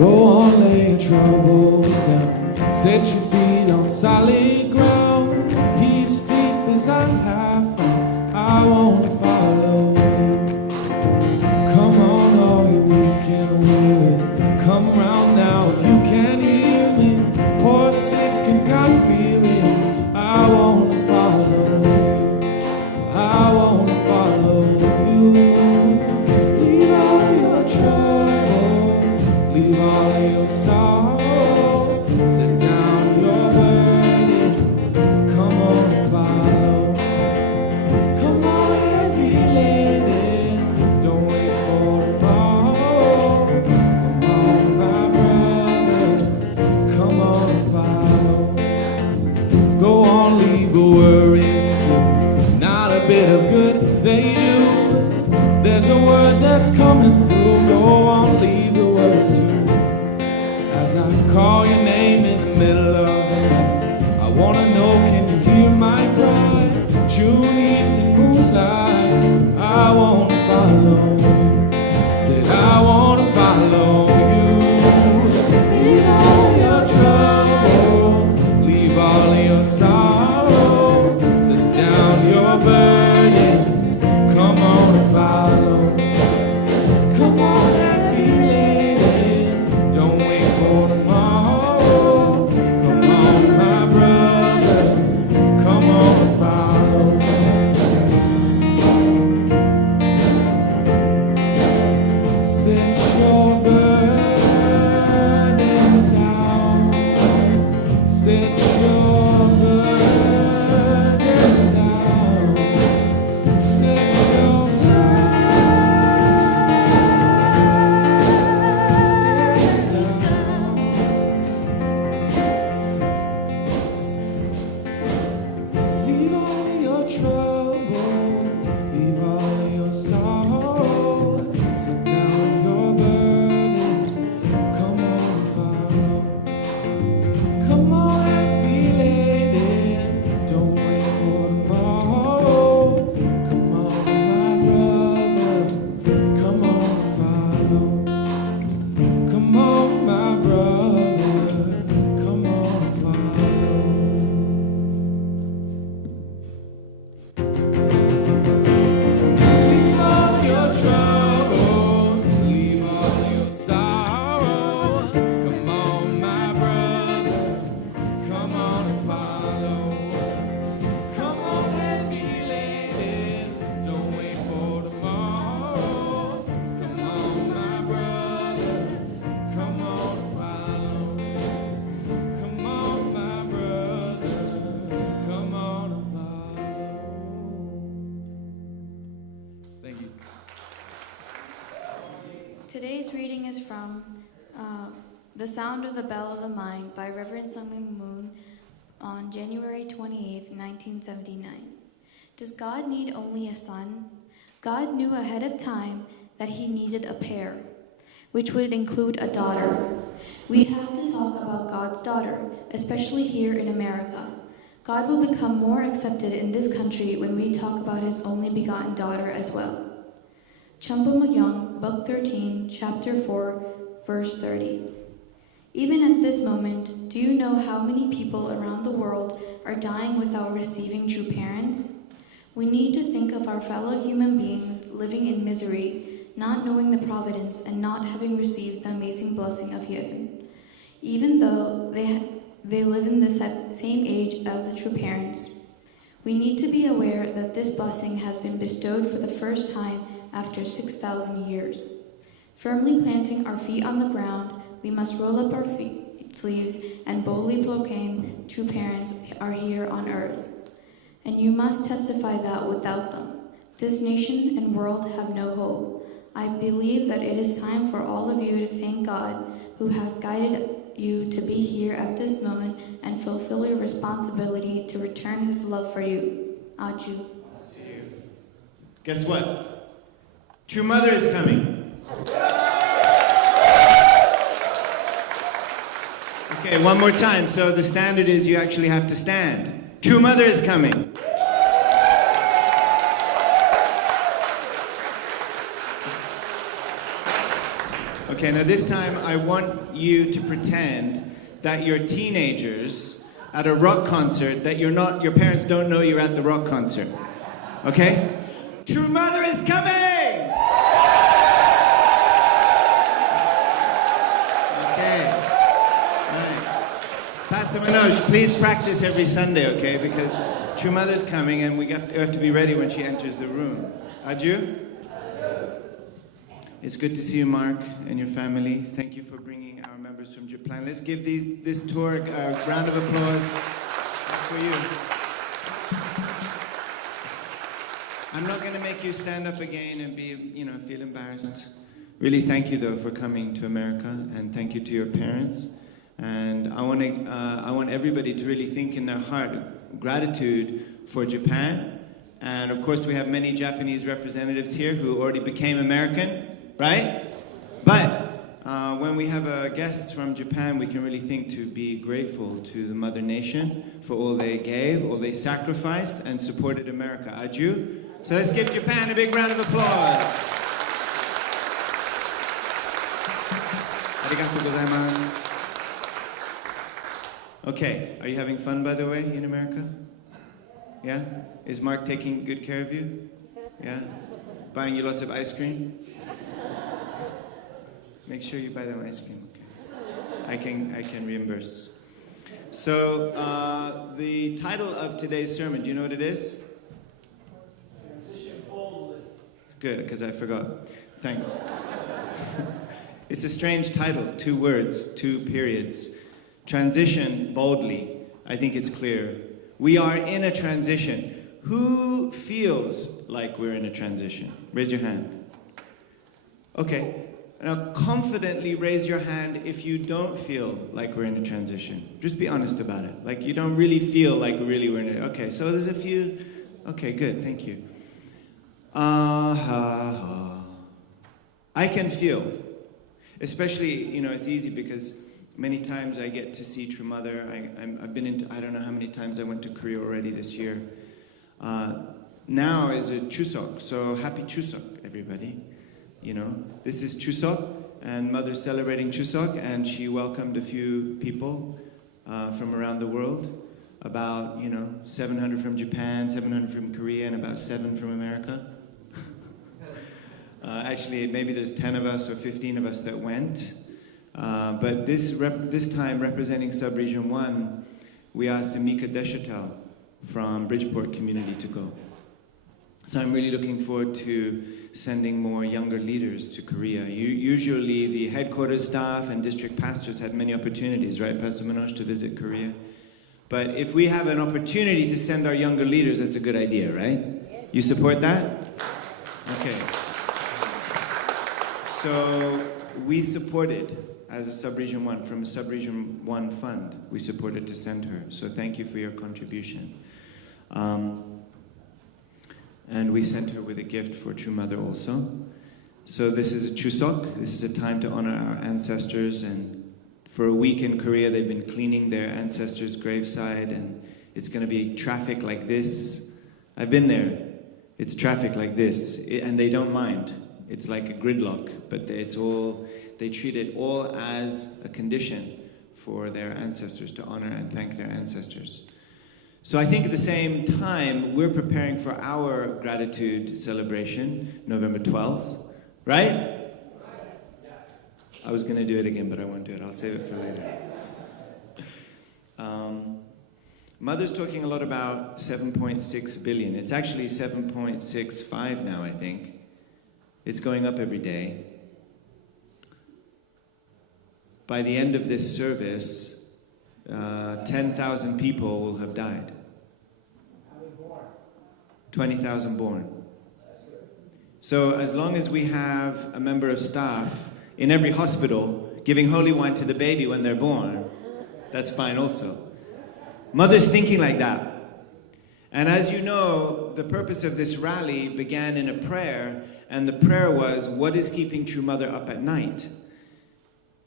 Go on, lay your troubles down. Set your feet on solid ground. Peace deep as I have found. I won't follow you. Come on, all you weak and weary. Come around now if you can hear me. Poor, sick, and God-fearing. I won't follow you. I won't follow you. Leave all your trouble. Leave all your sorrow. Sit down your burden. Come on, follow. Come on, heavy laden. Don't wait for tomorrow. Come on, my brother. Come on, follow. Go on, leave the worries soon. Not a bit of good they do. There's a word that's coming through. Go on, leave the worries soon. As I call your name in the middle of the night, I wanna know, can you hear my cry? June evening moonlight, I wanna follow you. Said I wanna follow you. Leave all your troubles, leave all your sorrow. Sit down your burden, come on and follow. Come on and be lady, don't wait for tomorrow. Come on, my brother, come on and follow. Set your burdens out. Set your burdens out. Set your burdens out. Leave all your troubles, leave all your sorrow. Sit down your burdens, come on, follow. Come on and feel it, don't wait for tomorrow. Come on, my brother, come on, follow. Come on, my brother, come on, follow. Leave all your troubles, leave all your sorrow. Come on, my brother, come on and follow. Come on and be lady, don't wait for tomorrow. Come on, my brother, come on and follow. Come on, my brother, come on and follow. Thank you. Today's reading is from The Sound of the Bell of the Mind by Reverend Sungmin Moon on January 28, 1979. Does God need only a son? God knew ahead of time that he needed a pair, which would include a daughter. We have to talk about God's daughter, especially here in America. God will become more accepted in this country when we talk about his only begotten daughter as well. Chumbo Young, Book 13, Chapter 4, Verse 30. Even at this moment, do you know how many people around the world are dying without receiving true parents? We need to think of our fellow human beings living in misery, not knowing the providence and not having received the amazing blessing of heaven, even though they live in the same age as the true parents. We need to be aware that this blessing has been bestowed for the first time after 6,000 years. Firmly planting our feet on the ground, we must roll up our sleeves and boldly proclaim true parents are here on earth. And you must testify that without them, this nation and world have no hope. I believe that it is time for all of you to thank God, who has guided you to be here at this moment and fulfill your responsibility to return his love for you. Aju. Guess what? True Mother is coming. Okay, one more time. So the standard is you actually have to stand. True Mother is coming. Okay, now this time I want you to pretend that you're teenagers at a rock concert, that your parents don't know you're at the rock concert. Okay? True Mother is coming! Okay. Right. Pastor Manoj, please practice every Sunday, okay? Because True Mother's coming and we have to be ready when she enters the room. Aju? It's good to see you, Mark, and your family. Thank you for bringing our members from Japan. Let's give this tour a round of applause for you. I'm not going to make you stand up again and feel embarrassed. Really, thank you, though, for coming to America, and thank you to your parents. And I want everybody to really think in their heart gratitude for Japan. And of course, we have many Japanese representatives here who already became American. Right? But when we have guests from Japan, we can really think to be grateful to the Mother Nation for all they gave, all they sacrificed, and supported America. Aju? So let's give Japan a big round of applause. Arigatou gozaimasu. Okay, are you having fun, by the way, in America? Yeah? Is Mark taking good care of you? Yeah? Buying you lots of ice cream? Make sure you buy them ice cream, okay? I can reimburse. So, the title of today's sermon, do you know what it is? Transition boldly. Good, because I forgot. Thanks. It's a strange title, 2 words, 2 periods. Transition boldly. I think it's clear. We are in a transition. Who feels like we're in a transition? Raise your hand. Okay. Now, confidently raise your hand if you don't feel like we're in a transition. Just be honest about it. Like, you don't really feel like we're in it. Okay, so there's a few. Okay, good, thank you. I can feel. Especially, it's easy because many times I get to see True Mother. I've been into, I don't know how many times I went to Korea already this year. Now is a Chuseok, so happy Chuseok, everybody. This is Chuseok, and Mother's celebrating Chuseok, and she welcomed a few people from around the world. About, 700 from Japan, 700 from Korea, and about 7 from America. Actually, maybe there's 10 of us or 15 of us that went. But this time, representing Sub-Region 1, we asked Amika Deshotel from Bridgeport Community to go. So I'm really looking forward to sending more younger leaders to Korea. Usually the headquarters staff and district pastors had many opportunities, right, Pastor Manoj, to visit Korea? But if we have an opportunity to send our younger leaders, that's a good idea, right? You support that? Okay. So we supported, as a Sub-Region 1, from a Sub-Region 1 fund, we supported to send her. So thank you for your contribution. And we sent her with a gift for True Mother also. So this is a Chuseok. This is a time to honor our ancestors. And for a week in Korea, they've been cleaning their ancestors' graveside. And it's going to be traffic like this. I've been there. It's traffic like this. And they don't mind. It's like a gridlock. But they treat it all as a condition for their ancestors, to honor and thank their ancestors. So I think at the same time, we're preparing for our gratitude celebration, November 12th, right? I was going to do it again, but I won't do it. I'll save it for later. Mother's talking a lot about 7.6 billion. It's actually 7.65 now, I think. It's going up every day. By the end of this service, 10,000 people will have died. 20,000 born. So as long as we have a member of staff in every hospital giving holy wine to the baby when they're born, that's fine also. Mother's thinking like that. And as you know, the purpose of this rally began in a prayer, and the prayer was, what is keeping True Mother up at night?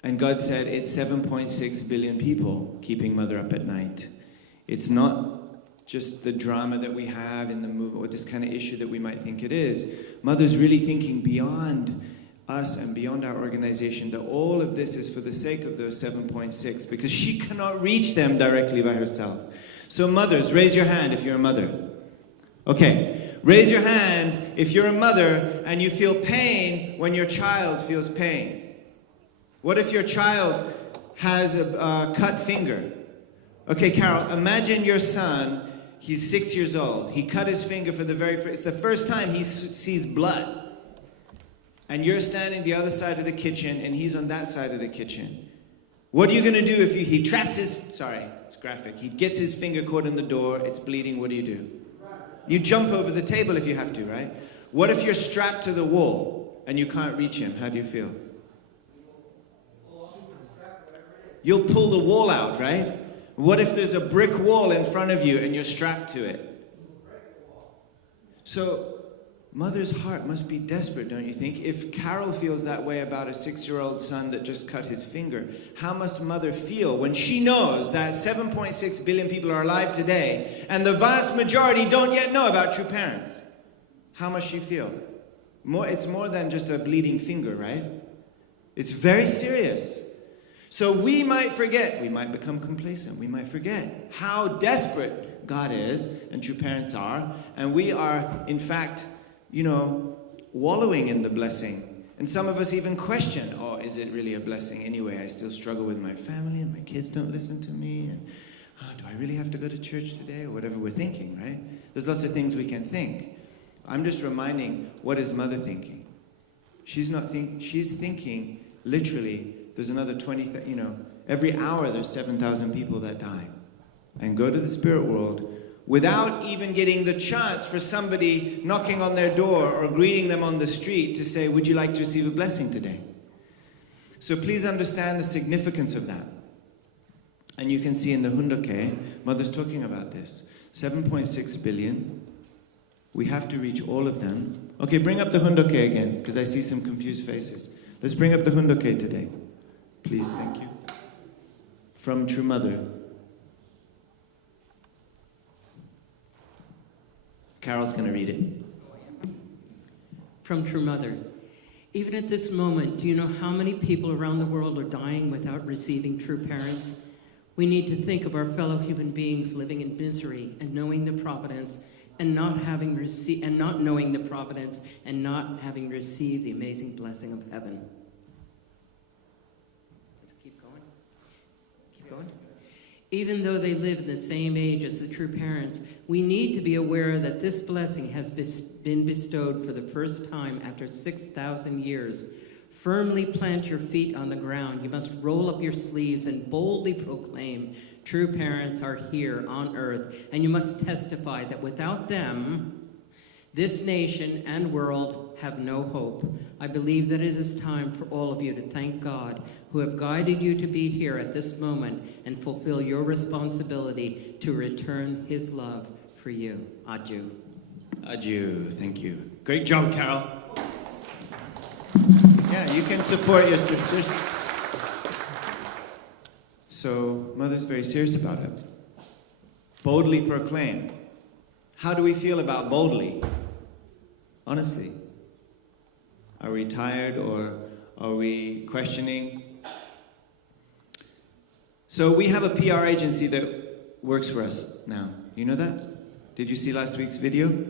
And God said, it's 7.6 billion people keeping Mother up at night. It's not just the drama that we have in the movie, or this kind of issue that we might think it is. Mother's really thinking beyond us and beyond our organization that all of this is for the sake of those 7.6, because she cannot reach them directly by herself. So mothers, raise your hand if you're a mother. Okay, raise your hand if you're a mother and you feel pain when your child feels pain. What if your child has a cut finger? Okay, Carol, imagine your son, he's 6 years old. He cut his finger for the very first, it's the first time he sees blood. And you're standing the other side of the kitchen and he's on that side of the kitchen. What are you going to do if he traps his, sorry, it's graphic. He gets his finger caught in the door, it's bleeding, what do? You jump over the table if you have to, right? What if you're strapped to the wall and you can't reach him? How do you feel? You'll pull the wall out, right? What if there's a brick wall in front of you and you're strapped to it? So, mother's heart must be desperate, don't you think? If Carol feels that way about a 6-year-old son that just cut his finger, how must mother feel when she knows that 7.6 billion people are alive today and the vast majority don't yet know about true parents? How must she feel? It's more than just a bleeding finger, right? It's very serious. So we might forget, we might become complacent, we might forget how desperate God is and true parents are, and we are, in fact, wallowing in the blessing. And some of us even question, oh, is it really a blessing anyway? I still struggle with my family and my kids don't listen to me. And do I really have to go to church today? Or whatever we're thinking, right? There's lots of things we can think. I'm just reminding, what is mother thinking? She's thinking, literally, there's another 20, every hour there's 7,000 people that die and go to the spirit world without even getting the chance for somebody knocking on their door or greeting them on the street to say, would you like to receive a blessing today? So please understand the significance of that. And you can see in the Hundoke, Mother's talking about this. 7.6 billion. We have to reach all of them. Okay, bring up the Hundoke again, because I see some confused faces. Let's bring up the Hundoke today. Please, thank you. From True Mother. Carol's going to read it. From True Mother. Even at this moment, do you know how many people around the world are dying without receiving true parents? We need to think of our fellow human beings living in misery and knowing the providence and not knowing the providence and not having received the amazing blessing of heaven. Let's keep going. Keep going. Even though they live in the same age as the true parents, we need to be aware that this blessing has been bestowed for the first time after 6,000 years. Firmly plant your feet on the ground. You must roll up your sleeves and boldly proclaim, true parents are here on earth, and you must testify that without them, this nation and world have no hope. I believe that it is time for all of you to thank God, who have guided you to be here at this moment and fulfill your responsibility to return his love for you. Adieu. Adieu. Thank you. Great job, Carol. Yeah, you can support your sisters. So, Mother's very serious about it. Boldly proclaim. How do we feel about boldly? Honestly. Are we tired or are we questioning? So we have a PR agency that works for us now. You know that? Did you see last week's video?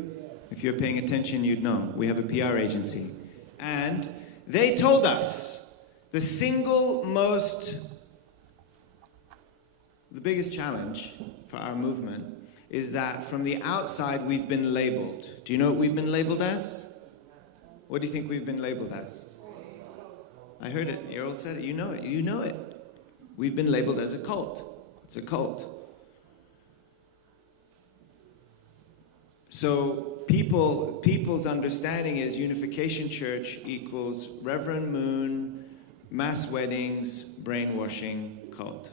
If you're paying attention, you'd know. We have a PR agency. And they told us the biggest challenge for our movement is that from the outside we've been labeled. Do you know what we've been labeled as? What do you think we've been labeled as? I heard it. Errol said it. You know it. You know it. We've been labeled as a cult. It's a cult. So people's understanding is Unification Church equals Reverend Moon, mass weddings, brainwashing, cult.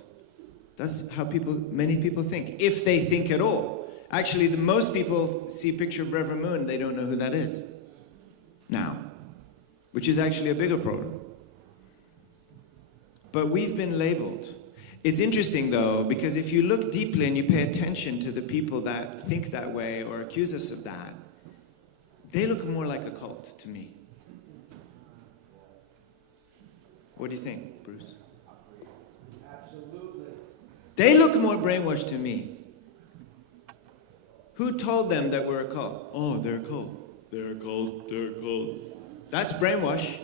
That's how many people think, if they think at all. Actually, most people see a picture of Reverend Moon, they don't know who that is now, which is actually a bigger problem. But we've been labeled. It's interesting, though, because if you look deeply and you pay attention to the people that think that way or accuse us of that, they look more like a cult to me. What do you think, Bruce? Absolutely. They look more brainwashed to me. Who told them that we're a cult? Oh, they're a cult. They're a cult. They're a cult. That's brainwash.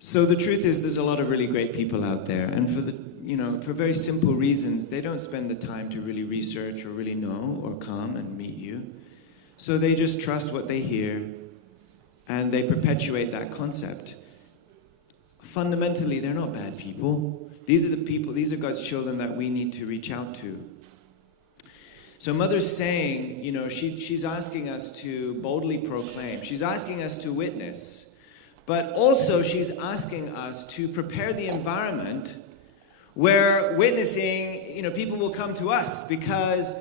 So the truth is, there's a lot of really great people out there, and for very simple reasons, they don't spend the time to really research or really know or come and meet you. So they just trust what they hear, and they perpetuate that concept. Fundamentally, they're not bad people. These are the people, these are God's children that we need to reach out to. So Mother's saying, she's asking us to boldly proclaim. She's asking us to witness. But also she's asking us to prepare the environment where witnessing, people will come to us because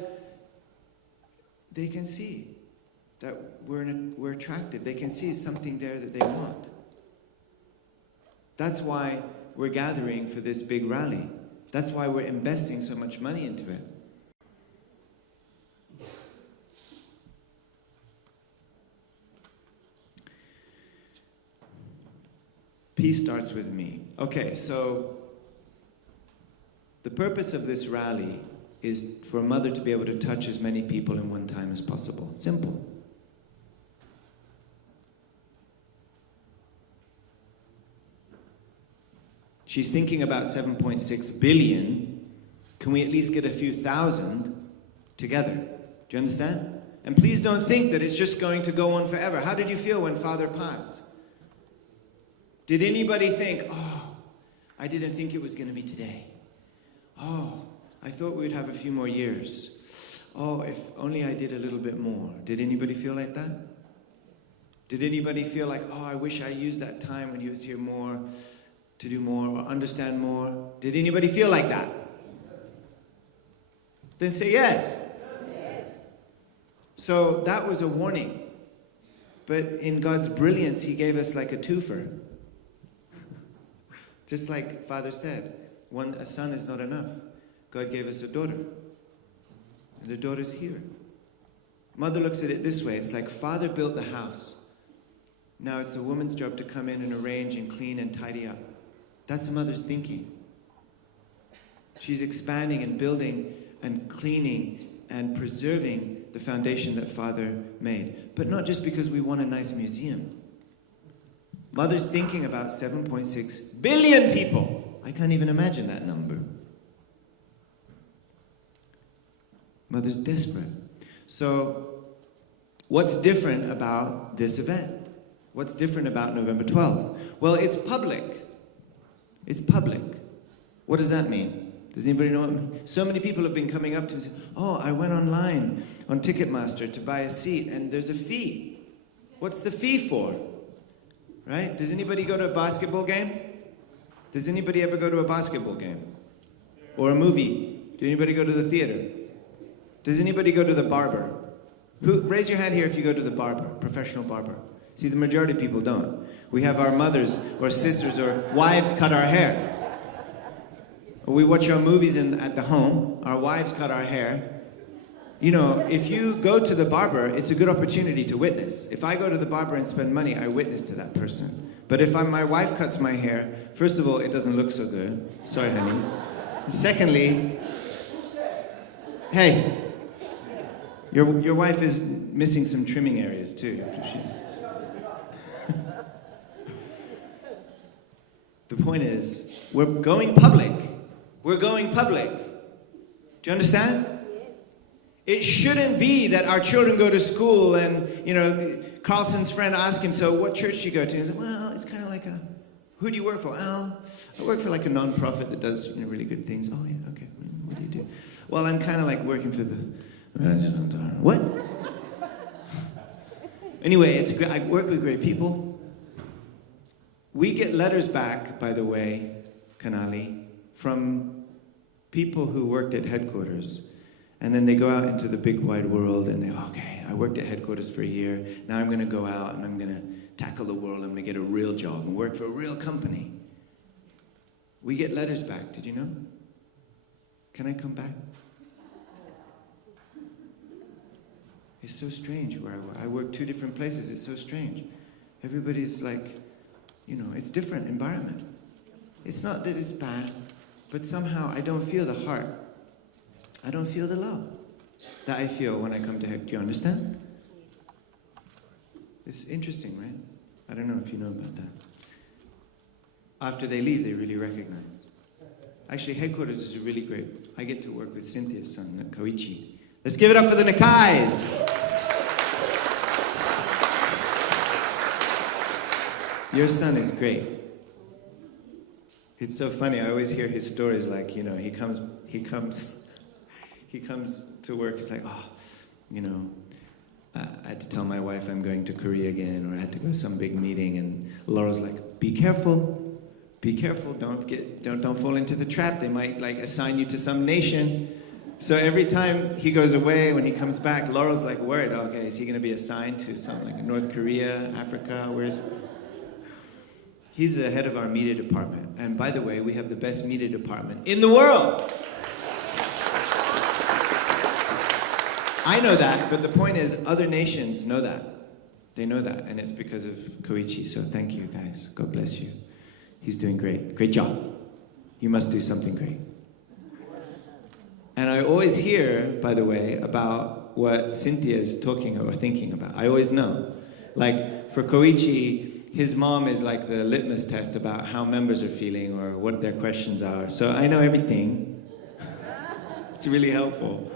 they can see that we're attractive. They can see something there that they want. That's why we're gathering for this big rally. That's why we're investing so much money into it. Peace starts with me. Okay, so the purpose of this rally is for Mother to be able to touch as many people in one time as possible. Simple. She's thinking about 7.6 billion. Can we at least get a few thousand together? Do you understand? And please don't think that it's just going to go on forever. How did you feel when Father passed? Did anybody think, oh, I didn't think it was going to be today. Oh, I thought we'd have a few more years. Oh, if only I did a little bit more. Did anybody feel like that? Did anybody feel like, oh, I wish I used that time when he was here more to do more or understand more? Did anybody feel like that? Then say yes. Yes. So that was a warning. But in God's brilliance, he gave us like a twofer. Just like Father said, a son is not enough. God gave us a daughter. And the daughter's here. Mother looks at it this way. It's like Father built the house. Now it's the woman's job to come in and arrange and clean and tidy up. That's Mother's thinking. She's expanding and building and cleaning and preserving the foundation that Father made. But not just because we want a nice museum. Mother's thinking about 7.6 billion people. I can't even imagine that number. Mother's desperate. So, what's different about this event? What's different about November 12th? Well, it's public. It's public. What does that mean? Does anybody know what it means? So many people have been coming up to me and saying, oh, I went online on Ticketmaster to buy a seat and there's a fee. What's the fee for? Right? Does anybody go to a basketball game? Does anybody ever go to a basketball game? Or a movie? Does anybody go to the theater? Does anybody go to the barber? Raise your hand here if you go to the barber, professional barber. See, the majority of people don't. We have our mothers or sisters or wives cut our hair. Or we watch our movies at the home, our wives cut our hair. If you go to the barber, it's a good opportunity to witness. If I go to the barber and spend money, I witness to that person. But if my wife cuts my hair, first of all, it doesn't look so good. Sorry, honey. And secondly, hey, your wife is missing some trimming areas too. The point is, we're going public. We're going public. Do you understand? It shouldn't be that our children go to school and, Carlson's friend asked him, so what church do you go to? He said, well, it's kind of like who do you work for? Well, I work for like a non-profit that does really good things. Oh, yeah, okay. What do you do? Well, I'm kind of like working for the... What? Anyway, it's great. I work with great people. We get letters back, by the way, Kanali, from people who worked at headquarters. And then they go out into the big wide world and okay, I worked at headquarters for a year. Now I'm going to go out and I'm going to tackle the world. I'm going to get a real job and work for a real company. We get letters back. Did you know? Can I come back? It's so strange where I work 2 different places. It's so strange. Everybody's like, you know, it's different environment. It's not that it's bad, but somehow I don't feel the heart. I don't feel the love that I feel when I come to Heck. Do you understand? It's interesting, right? I don't know if you know about that. After they leave, they really recognize. Actually, headquarters is really great. I get to work with Cynthia's son, Koichi. Let's give it up for the Nakais. Your son is great. It's so funny. I always hear his stories like, you know, he comes to work. He's like, oh, you know, I had to tell my wife I'm going to Korea again, or I had to go to some big meeting, and Laura's like, be careful. Be careful, don't fall into the trap. They might like assign you to some nation. So every time he goes away, when he comes back, Laurel's like worried, okay, is he gonna be assigned to something like North Korea, Africa, where's... He's the head of our media department. And by the way, we have the best media department in the world. I know that, but the point is other nations know that. They know that, and it's because of Koichi. So thank you guys, God bless you. He's doing great. Great job. You must do something great. And I always hear, by the way, about what Cynthia is talking or thinking about. I always know. Like, for Koichi, his mom is like the litmus test about how members are feeling or what their questions are. So I know everything. It's really helpful.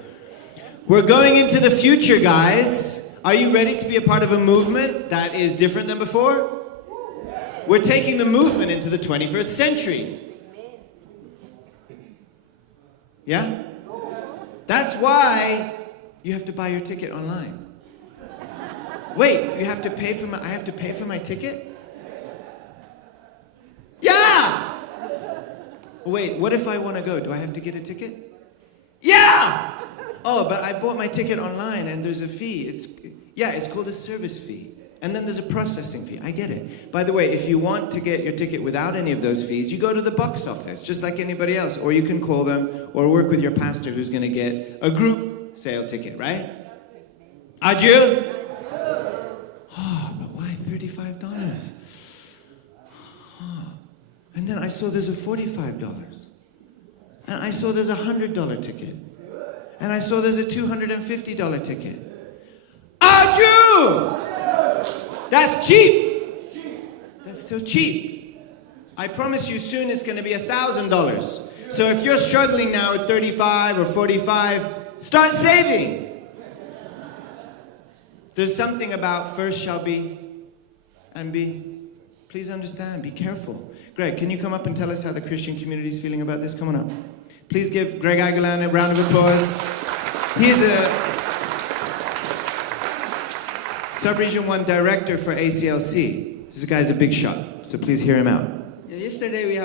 We're going into the future, guys. Are you ready to be a part of a movement that is different than before? We're taking the movement into the 21st century. Yeah? That's why you have to buy your ticket online. Wait, you have to pay for I have to pay for my ticket? Yeah! Wait, what if I want to go? Do I have to get a ticket? Yeah! Oh, but I bought my ticket online and there's a fee. It's called a service fee. And then there's a processing fee. I get it. By the way, if you want to get your ticket without any of those fees, you go to the box office, just like anybody else. Or you can call them, or work with your pastor who's going to get a group sale ticket, right? Adieu? Oh, but why $35? Oh. And then I saw there's a $45. And I saw there's a $100 ticket. And I saw there's a $250 ticket. Adieu! That's cheap. That's so cheap. I promise you soon it's going to be $1,000. So if you're struggling now at 35 or 45, start saving. There's something about first shall be and be. Please understand, be careful. Greg, can you come up and tell us how the Christian community is feeling about this? Come on up. Please give Greg Aguilan a round of applause. He's a Sub-Region 1 Director for ACLC. This guy's a big shot, so please hear him out. Yesterday we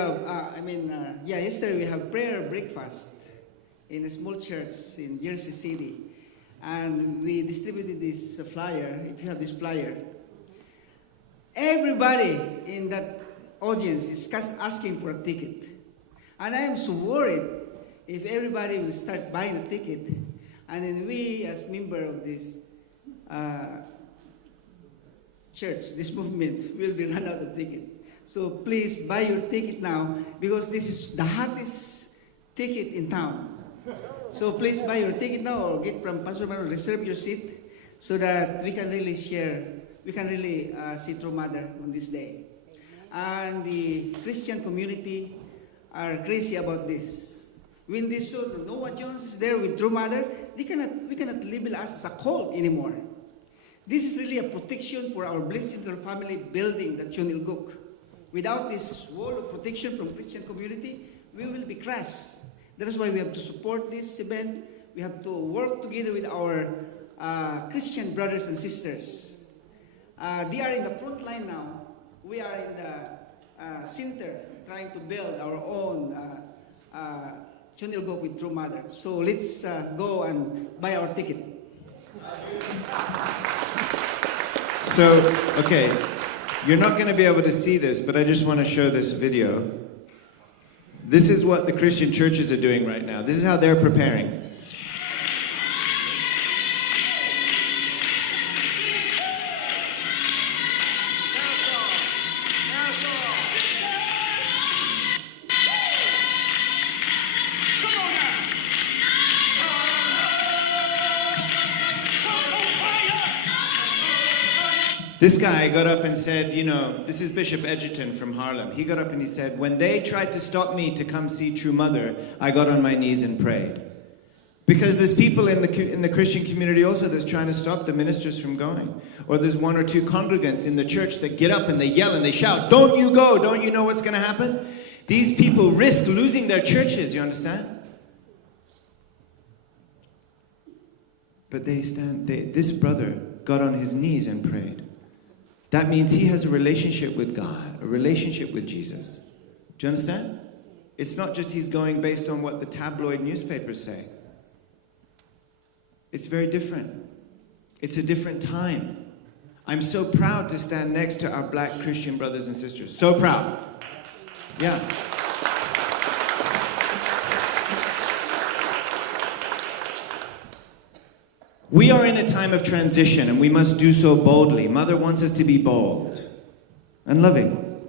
have prayer breakfast in a small church in Jersey City. And we distributed this flyer, if you have this flyer. Everybody in that audience is asking for a ticket. And I am so worried if everybody will start buying a ticket, and then we as member of this church, this movement, will be run out of ticket. So please buy your ticket now, because this is the hottest ticket in town. So please buy your ticket now, or get from Pastor Manuel, reserve your seat, so that we can really share, we can really see True Mother on this day. And the Christian community are crazy about this. When they saw Noah Jones is there with True Mother, we cannot label us as a cult anymore. This is really a protection for our blessed family building, the Chunilguk. Without this wall of protection from Christian community, we will be crushed. That is why we have to support this event. We have to work together with our Christian brothers and sisters. They are in the front line now. We are in the center, trying to build our own Chunilguk with True Mother. So let's go and buy our ticket. So, okay, you're not going to be able to see this, but I just want to show this video. This is what the Christian churches are doing right now. This is how they're preparing. This guy got up and said, you know, this is Bishop Edgerton from Harlem. He got up and he said, when they tried to stop me to come see True Mother, I got on my knees and prayed. Because there's people in the Christian community also that's trying to stop the ministers from going. Or there's one or two congregants in the church that get up and they yell and they shout, don't you go, don't you know what's going to happen? These people risk losing their churches, you understand? But this brother got on his knees and prayed. That means he has a relationship with God, a relationship with Jesus. Do you understand? It's not just he's going based on what the tabloid newspapers say. It's very different. It's a different time. I'm so proud to stand next to our black Christian brothers and sisters. So proud. Yeah. We are in a time of transition and we must do so boldly. Mother wants us to be bold and loving.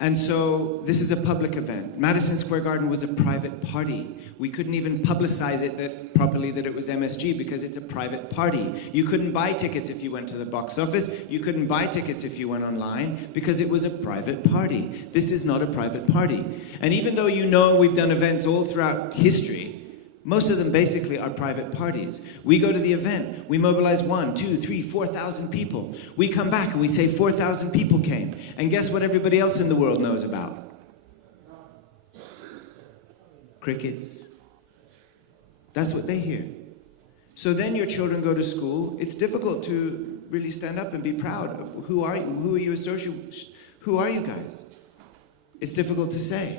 And so this is a public event. Madison Square Garden was a private party. We couldn't even publicize it properly that it was MSG because it's a private party. You couldn't buy tickets if you went to the box office. You couldn't buy tickets if you went online because it was a private party. This is not a private party. And even though you know we've done events all throughout history, most of them basically are private parties. We go to the event, we mobilize 1, 2, 3, 4,000 people. We come back and we say 4,000 people came. And guess what everybody else in the world knows about? Crickets. That's what they hear. So then your children go to school. It's difficult to really stand up and be proud of who are you? Who are you associated? Who are you guys? It's difficult to say.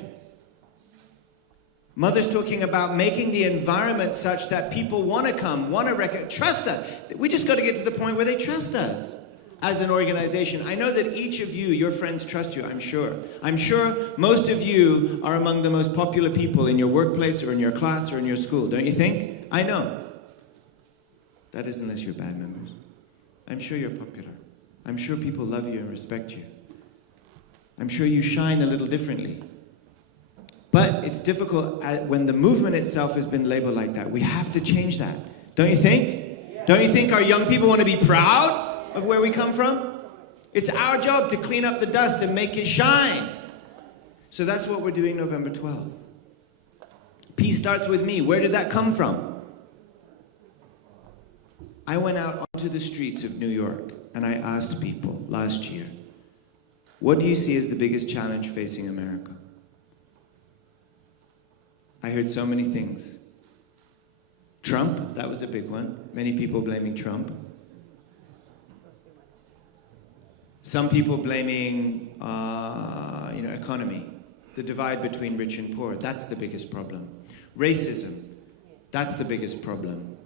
Mother's talking about making the environment such that people want to come, want to trust us. We just got to get to the point where they trust us as an organization. I know that each of you, your friends trust you, I'm sure. I'm sure most of you are among the most popular people in your workplace or in your class or in your school, don't you think? I know. That is unless you're bad members. I'm sure you're popular. I'm sure people love you and respect you. I'm sure you shine a little differently. But it's difficult when the movement itself has been labeled like that. We have to change that. Don't you think? Yeah. Don't you think our young people want to be proud of where we come from? It's our job to clean up the dust and make it shine. So that's what we're doing November 12th. Peace starts with me. Where did that come from? I went out onto the streets of New York and I asked people last year, what do you see as the biggest challenge facing America? I heard so many things. Trump, that was a big one. Many people blaming Trump. Some people blaming, economy, the divide between rich and poor. That's the biggest problem. Racism, that's the biggest problem.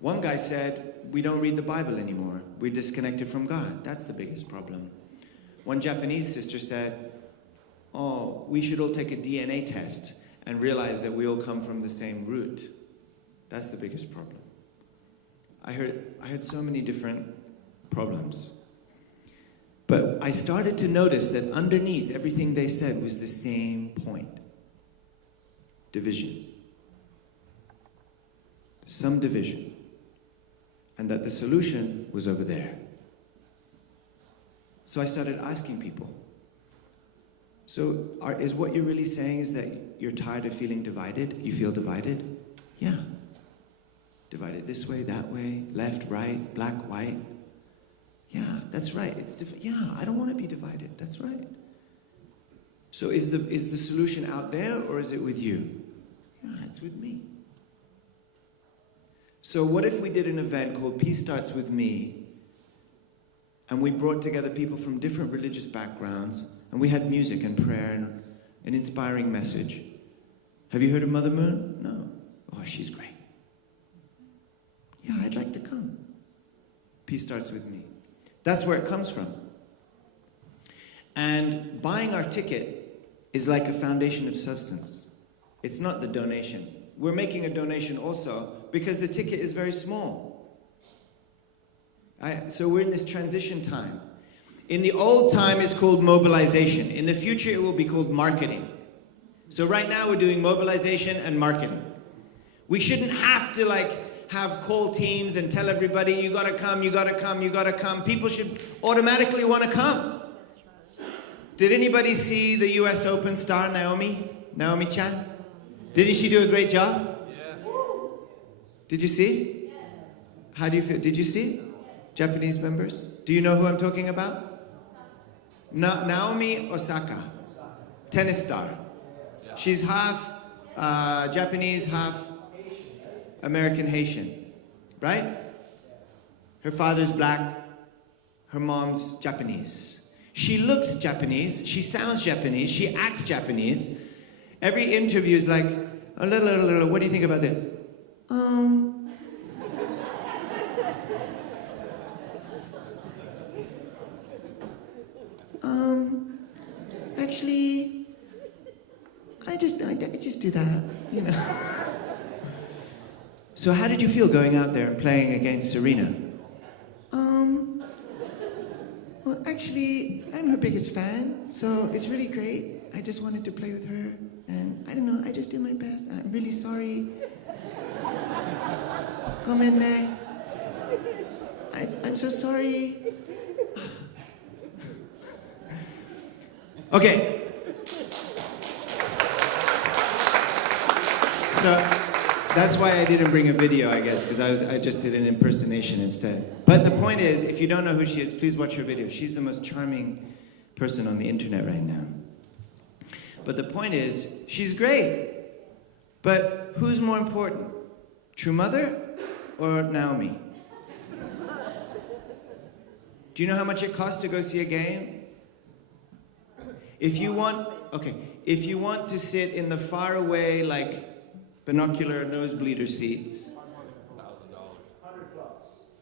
One guy said, we don't read the Bible anymore. We're disconnected from God. That's the biggest problem. One Japanese sister said, oh, we should all take a DNA test and realize that we all come from the same root. That's the biggest problem. I heard so many different problems. But I started to notice that underneath everything they said was the same point. Division. Some division. And that the solution was over there. So I started asking people, so is what you're really saying is that you're tired of feeling divided? You feel divided? Yeah. Divided this way, that way, left, right, black, white. Yeah, that's right. Yeah, I don't want to be divided. That's right. So is the solution out there or is it with you? Yeah, it's with me. So what if we did an event called Peace Starts With Me, and we brought together people from different religious backgrounds, and we had music and prayer and an inspiring message. Have you heard of Mother Moon? No. Oh, she's great. Yeah, I'd like to come. Peace starts with me. That's where it comes from. And buying our ticket is like a foundation of substance. It's not the donation. We're making a donation also because the ticket is very small. So we're in this transition time. In the old time, it's called mobilization. In the future, it will be called marketing. So right now, we're doing mobilization and marketing. We shouldn't have to have call teams and tell everybody, you gotta come, you gotta come, you gotta come. People should automatically want to come. Did anybody see the US Open star, Naomi Chan? Didn't she do a great job? Yeah. Did you see? Yeah. How do you feel? Did you see? Japanese members? Do you know who I'm talking about? Naomi Osaka, tennis star. She's half Japanese, half American Haitian, right? Her father's black, her mom's Japanese. She looks Japanese, she sounds Japanese, she acts Japanese. Every interview is like, a little, what do you think about this? Actually, I just do that, you know. So how did you feel going out there and playing against Serena? Well, actually, I'm her biggest fan, so it's really great. I just wanted to play with her, and I don't know, I just did my best. I'm really sorry. Gomenne. I'm so sorry. Okay. So that's why I didn't bring a video, I guess, because I just did an impersonation instead. But the point is, if you don't know who she is, please watch her video. She's the most charming person on the internet right now. But the point is, she's great. But who's more important? True Mother or Naomi? Do you know how much it costs to go see a game? If you want to sit in the far away, like, binocular nosebleeder seats.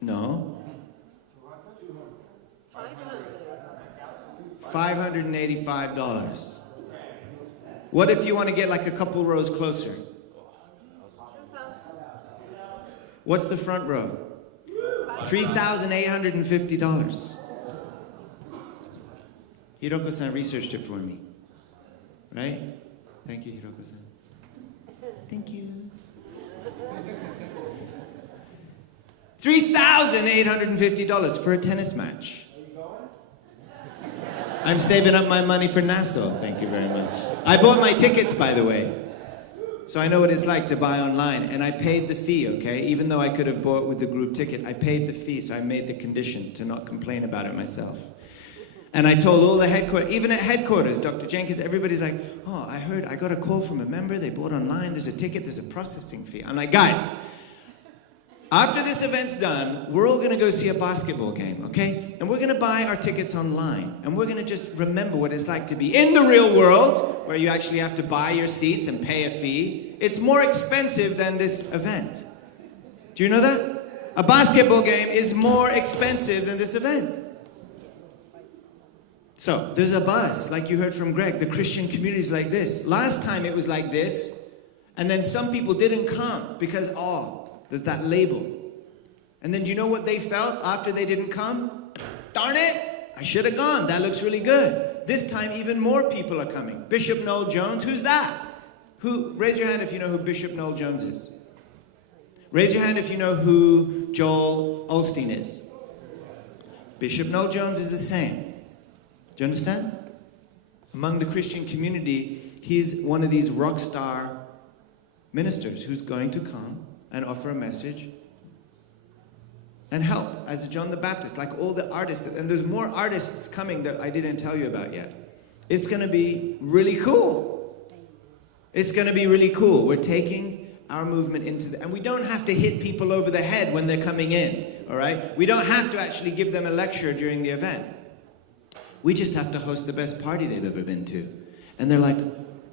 No. $585. What if you want to get like a couple rows closer? What's the front row? $3,850. Hiroko-san researched it for me. Right? Thank you, Hiroko-san. Thank you. $3,850 for a tennis match. I'm saving up my money for Nassau. Thank you very much. I bought my tickets, by the way. So I know what it's like to buy online. And I paid the fee, okay? Even though I could have bought with the group ticket, I paid the fee. So I made the condition to not complain about it myself. And I told all the headquarters, even at headquarters, Dr. Jenkins, everybody's like, oh, I got a call from a member, they bought online, there's a ticket, there's a processing fee. I'm like, guys, after this event's done, we're all gonna go see a basketball game, okay? And we're gonna buy our tickets online. And we're gonna just remember what it's like to be in the real world, where you actually have to buy your seats and pay a fee. It's more expensive than this event. Do you know that? A basketball game is more expensive than this event. So, there's a buzz, like you heard from Greg. The Christian community is like this. Last time it was like this, and then some people didn't come because, there's that label. And then do you know what they felt after they didn't come? Darn it, I should have gone. That looks really good. This time, even more people are coming. Bishop Noel Jones, who's that? Raise your hand if you know who Bishop Noel Jones is. Raise your hand if you know who Joel Osteen is. Bishop Noel Jones is the same. Do you understand? Among the Christian community, he's one of these rock star ministers who's going to come and offer a message and help as John the Baptist, like all the artists. And there's more artists coming that I didn't tell you about yet. It's going to be really cool. It's going to be really cool. We're taking our movement into and we don't have to hit people over the head when they're coming in, all right? We don't have to actually give them a lecture during the event. We just have to host the best party they've ever been to. And they're like,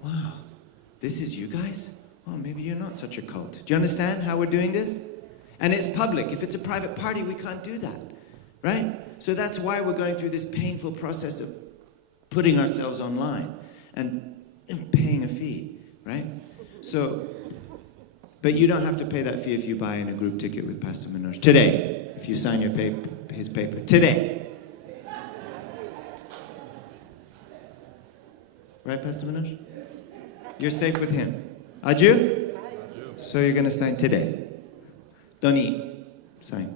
wow, this is you guys? Oh, maybe you're not such a cult. Do you understand how we're doing this? And it's public. If it's a private party, we can't do that, right? So that's why we're going through this painful process of putting ourselves online and paying a fee, right? So, but you don't have to pay that fee if you buy in a group ticket with Pastor Manoj. Today, if you sign his paper. Today. Right, Pastor Manoj? You're safe with him. Are you? So you're going to sign today. Don't eat. Sorry.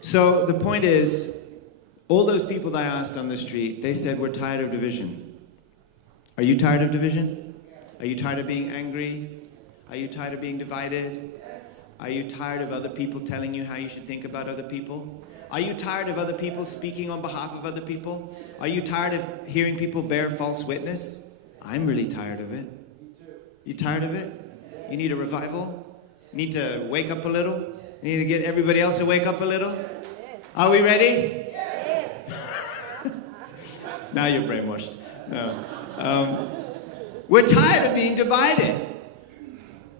So the point is, all those people that I asked on the street, they said, we're tired of division. Are you tired of division? Are you tired of being angry? Are you tired of being divided? Are you tired of other people telling you how you should think about other people? Are you tired of other people speaking on behalf of other people? Are you tired of hearing people bear false witness? I'm really tired of it. You tired of it? You need a revival? You need to wake up a little? You need to get everybody else to wake up a little? Are we ready? Yes. Now you're brainwashed. No. We're tired of being divided.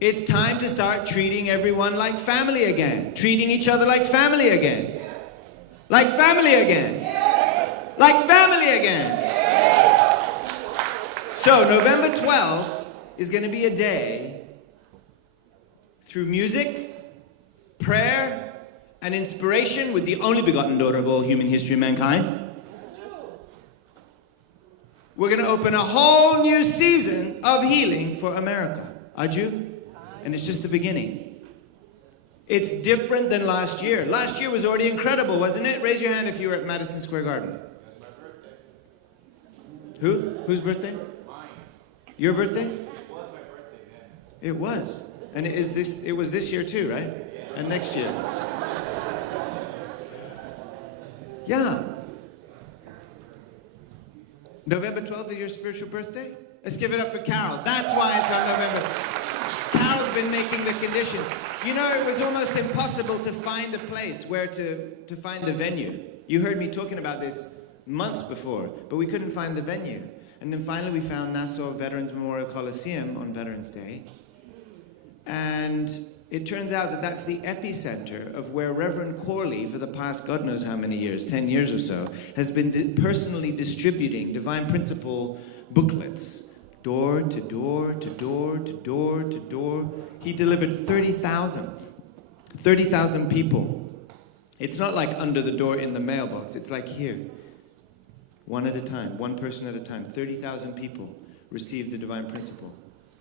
It's time to start treating everyone like family again. Treating each other like family again. Like family again. Like family again. So November 12th is going to be a day through music, prayer, and inspiration with the only begotten daughter of all human history, mankind. We're going to open a whole new season of healing for America. Aju? And it's just the beginning. It's different than last year. Last year was already incredible, wasn't it? Raise your hand if you were at Madison Square Garden. That's my birthday. Who? Whose birthday? Mine. Your birthday? It was my birthday, yeah. It was. And it was this year too, right? Yeah. And next year. Yeah. November 12th is your spiritual birthday? Let's give it up for Carol. That's why it's on November. Carol's been making the conditions. You know, it was almost impossible to find a place where to find the venue. You heard me talking about this months before, but we couldn't find the venue. And then finally we found Nassau Veterans Memorial Coliseum on Veterans Day. And it turns out that that's the epicenter of where Reverend Corley, for the past God knows how many years, 10 years or so, has been personally distributing Divine Principle booklets. Door to door to door to door to door. He delivered 30,000 people. It's not like under the door in the mailbox. It's like here. One at a time, one person at a time. 30,000 people received the Divine Principle.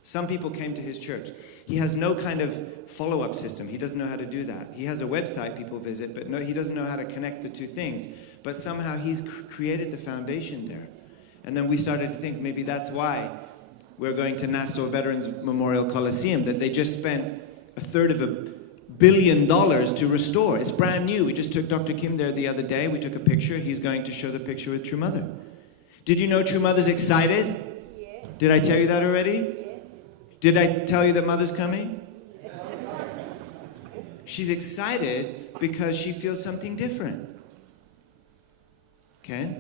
Some people came to his church. He has no kind of follow-up system. He doesn't know how to do that. He has a website people visit, but no, he doesn't know how to connect the two things. But somehow he's created the foundation there. And then we started to think maybe that's why we're going to Nassau Veterans Memorial Coliseum, that they just spent $350 million to restore. It's brand new. We just took Dr. Kim there the other day. We took a picture. He's going to show the picture with True Mother. Did you know True Mother's excited? Yes. Did I tell you that already? Yes. Did I tell you that Mother's coming? She's excited because she feels something different. Okay?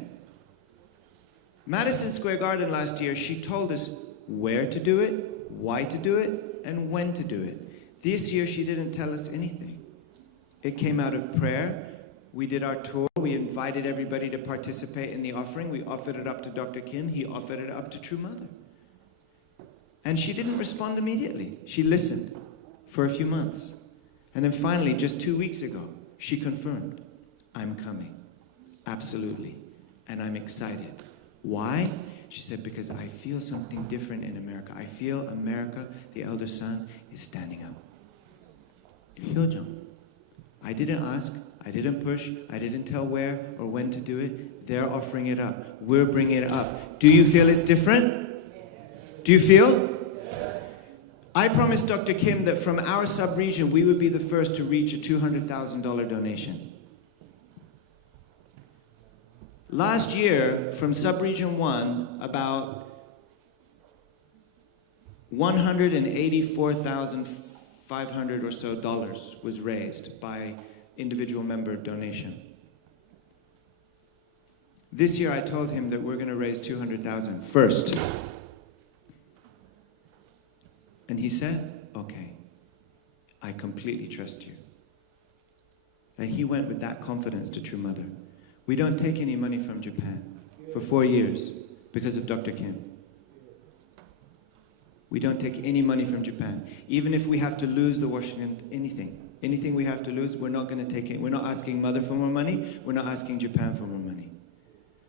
Madison Square Garden last year, she told us where to do it, why to do it, and when to do it. This year, she didn't tell us anything. It came out of prayer. We did our tour. We invited everybody to participate in the offering. We offered it up to Dr. Kim. He offered it up to True Mother. And she didn't respond immediately. She listened for a few months. And then finally, just 2 weeks ago, she confirmed, I'm coming. Absolutely. And I'm excited. Why? She said, because I feel something different in America. I feel America, the elder son, is standing up. Hyojong. I didn't ask, I didn't push, I didn't tell where or when to do it. They're offering it up. We're bringing it up. Do you feel it's different? Do you feel? I promised Dr. Kim that from our sub-region, we would be the first to reach a $200,000 donation. Last year, from Sub-Region 1, about $184,500 or so was raised by individual member donation. This year, I told him that we're going to raise $200,000 first. And he said, okay, I completely trust you. And he went with that confidence to True Mother. We don't take any money from Japan for 4 years because of Dr. Kim. We don't take any money from Japan. Even if we have to lose the Washington, anything we have to lose, we're not going to take it. We're not asking Mother for more money. We're not asking Japan for more money.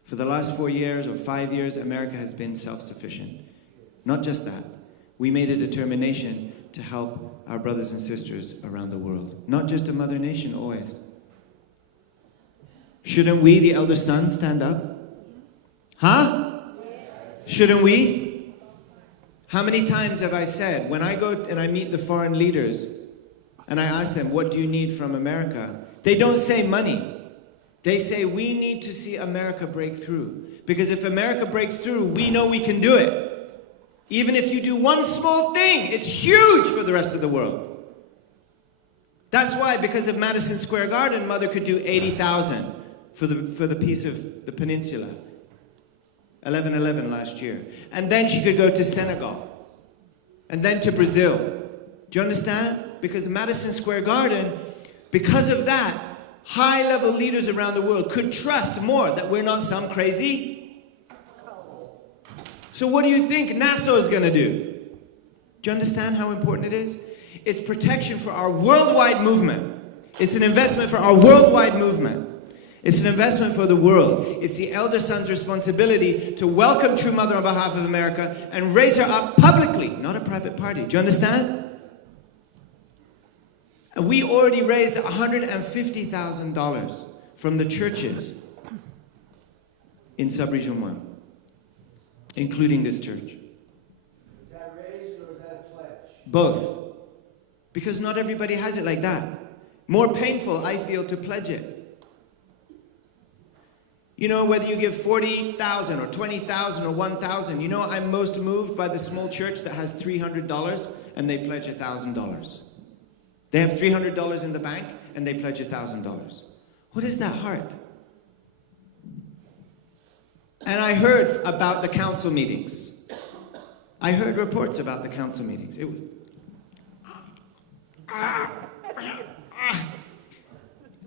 For the last 4 years or 5 years, America has been self-sufficient. Not just that. We made a determination to help our brothers and sisters around the world. Not just a mother nation always. Shouldn't we, the elder sons, stand up? Huh? Shouldn't we? How many times have I said, when I go and I meet the foreign leaders, and I ask them, what do you need from America? They don't say money. They say, we need to see America break through. Because if America breaks through, we know we can do it. Even if you do one small thing, it's huge for the rest of the world. That's why, because of Madison Square Garden, Mother could do 80,000 for the piece of the peninsula. 11/11 last year. And then she could go to Senegal. And then to Brazil. Do you understand? Because Madison Square Garden, because of that, high-level leaders around the world could trust more that we're not some crazy. So what do you think Nassau is going to do? Do you understand how important it is? It's protection for our worldwide movement. It's an investment for our worldwide movement. It's an investment for the world. It's the elder son's responsibility to welcome True Mother on behalf of America and raise her up publicly, not a private party. Do you understand? And we already raised $150,000 from the churches in Sub-Region 1, including this church. Is that raised or is that a pledge? Both. Because not everybody has it like that. More painful, I feel, to pledge it. You know, whether you give 40,000 or 20,000 or 1,000, you know, I'm most moved by the small church that has $300 and they pledge $1,000. They have $300 in the bank and they pledge $1,000. What is that heart? And I heard about the council meetings. I heard reports about the council meetings. It was...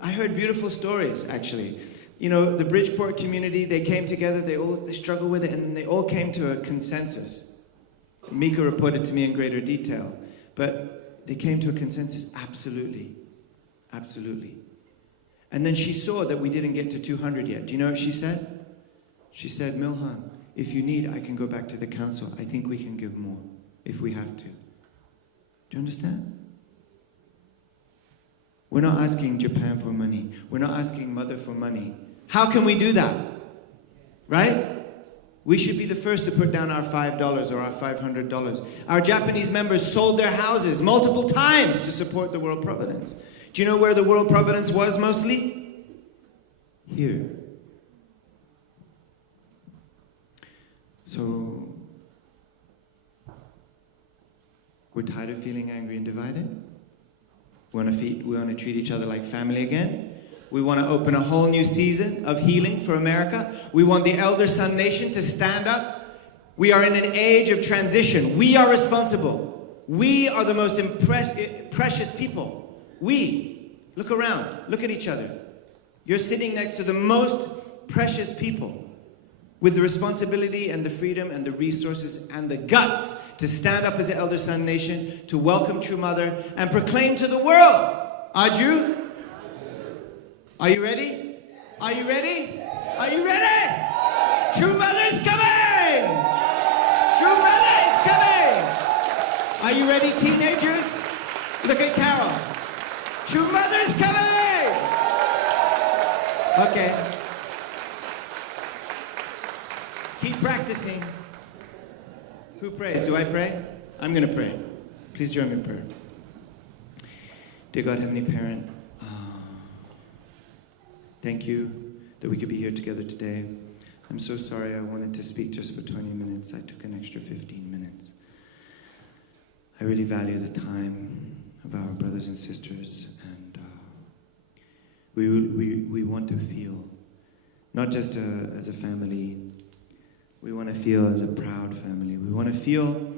I heard beautiful stories, actually. You know, the Bridgeport community, they came together, they struggled with it, and they all came to a consensus. Mika reported to me in greater detail. But they came to a consensus, absolutely. Absolutely. And then she saw that we didn't get to 200 yet. Do you know what she said? She said, Milhan, if you need, I can go back to the council. I think we can give more, if we have to. Do you understand? We're not asking Japan for money. We're not asking Mother for money. How can we do that? Right? We should be the first to put down our $5 or our $500. Our Japanese members sold their houses multiple times to support the World Providence. Do you know where the World Providence was mostly? Here. So, we're tired of feeling angry and divided? We want to treat each other like family again. We want to open a whole new season of healing for America. We want the Elder Son Nation to stand up. We are in an age of transition. We are responsible. We are the most precious people. We. Look around. Look at each other. You're sitting next to the most precious people with the responsibility and the freedom and the resources and the guts to stand up as the Elder Son Nation, to welcome True Mother, and proclaim to the world. Aju? Are you ready? Are you ready? Are you ready? True Mother is coming! True Mother is coming! Are you ready, teenagers? Look at Carol. True Mother is coming! Okay. Keep practicing. Who prays? Do I pray? I'm going to pray. Please join me in prayer. Dear God, Heavenly Parent, thank you that we could be here together today. I'm so sorry I wanted to speak just for 20 minutes. I took an extra 15 minutes. I really value the time of our brothers and sisters, and we want to feel, not just as a family, we want to feel as a proud family. We want to feel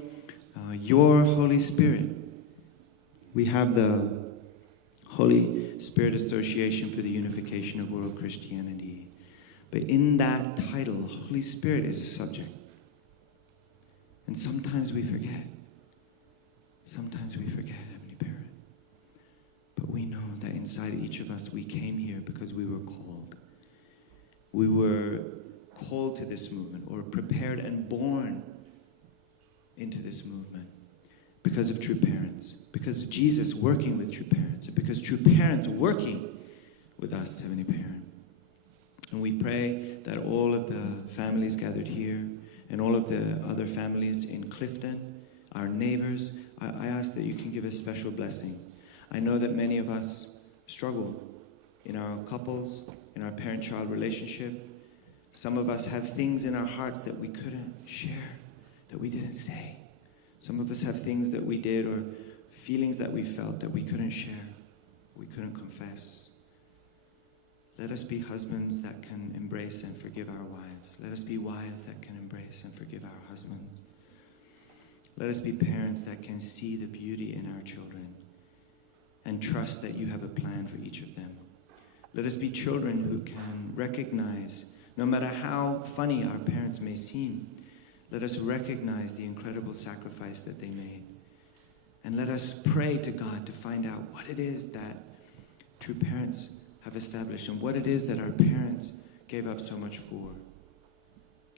your Holy Spirit. We have the Holy Spirit Association for the Unification of World Christianity. But in that title, Holy Spirit is a subject. And sometimes we forget. Sometimes we forget, Heavenly Parent. But we know that inside each of us, we came here because we were called. We were called to this movement, or prepared and born into this movement. because of true parents, because Jesus working with true parents, and because true parents working with us, Heavenly Parent. And we pray that all of the families gathered here and all of the other families in Clifton, our neighbors, I ask that you can give a special blessing. I know that many of us struggle in our couples, in our parent-child relationship. Some of us have things in our hearts that we couldn't share, that we didn't say. Some of us have things that we did or feelings that we felt that we couldn't share, we couldn't confess. Let us be husbands that can embrace and forgive our wives. Let us be wives that can embrace and forgive our husbands. Let us be parents that can see the beauty in our children and trust that you have a plan for each of them. Let us be children who can recognize, no matter how funny our parents may seem, let us recognize the incredible sacrifice that they made. And let us pray to God to find out what it is that true parents have established and what it is that our parents gave up so much for.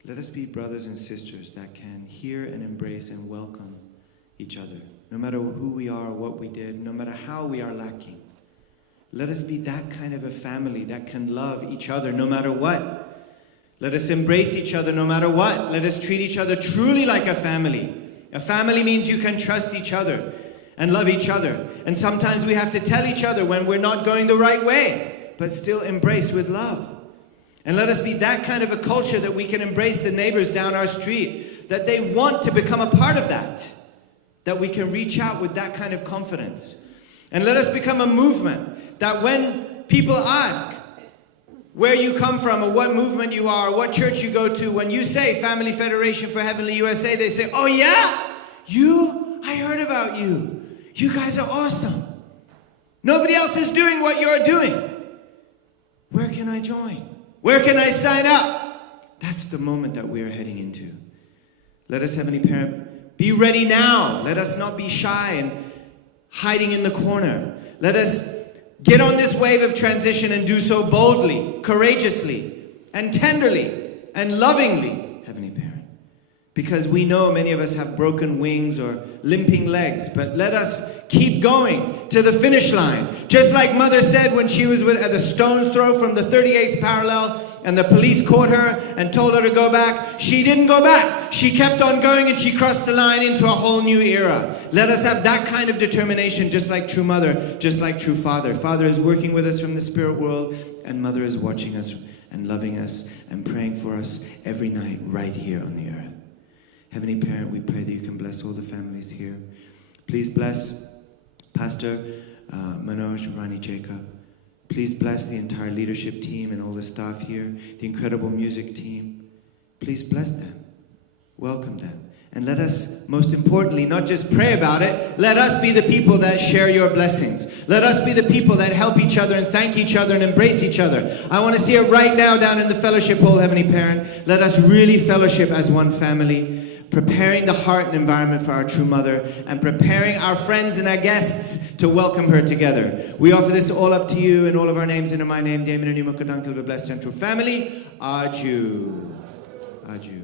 Let us be brothers and sisters that can hear and embrace and welcome each other, no matter who we are, what we did, no matter how we are lacking. Let us be that kind of a family that can love each other no matter what. Let us embrace each other no matter what. Let us treat each other truly like a family. A family means you can trust each other and love each other. And sometimes we have to tell each other when we're not going the right way, but still embrace with love. And let us be that kind of a culture that we can embrace the neighbors down our street, that they want to become a part of that we can reach out with that kind of confidence. And let us become a movement that when people ask where you come from or what movement you are, or what church you go to, when you say Family Federation for Heavenly USA, they say, oh yeah, I heard about you. You guys are awesome. Nobody else is doing what you're doing. Where can I join? Where can I sign up? That's the moment that we are heading into. Let us, Heavenly Parent, be ready now. Let us not be shy and hiding in the corner. Let us get on this wave of transition and do so boldly, courageously, and tenderly, and lovingly, Heavenly Parent. Because we know many of us have broken wings or limping legs, but let us keep going to the finish line. Just like Mother said when she was at a stone's throw from the 38th parallel, and the police caught her and told her to go back. She didn't go back. She kept on going and she crossed the line into a whole new era. Let us have that kind of determination, just like true mother, just like true father. Father is working with us from the spirit world, and mother is watching us and loving us and praying for us every night right here on the earth. Heavenly Parent, we pray that you can bless all the families here. Please bless Pastor Manoj Rani Jacob. Please bless the entire leadership team and all the staff here, the incredible music team. Please bless them. Welcome them. And let us, most importantly, not just pray about it, let us be the people that share your blessings. Let us be the people that help each other and thank each other and embrace each other. I want to see it right now down in the fellowship hall, Heavenly Parent. Let us really fellowship as one family, preparing the heart and environment for our true mother, and preparing our friends and our guests to welcome her together. We offer this all up to you in all of our names and in my name, Damian and Dunkley, the blessed and true family. Adieu. Adieu.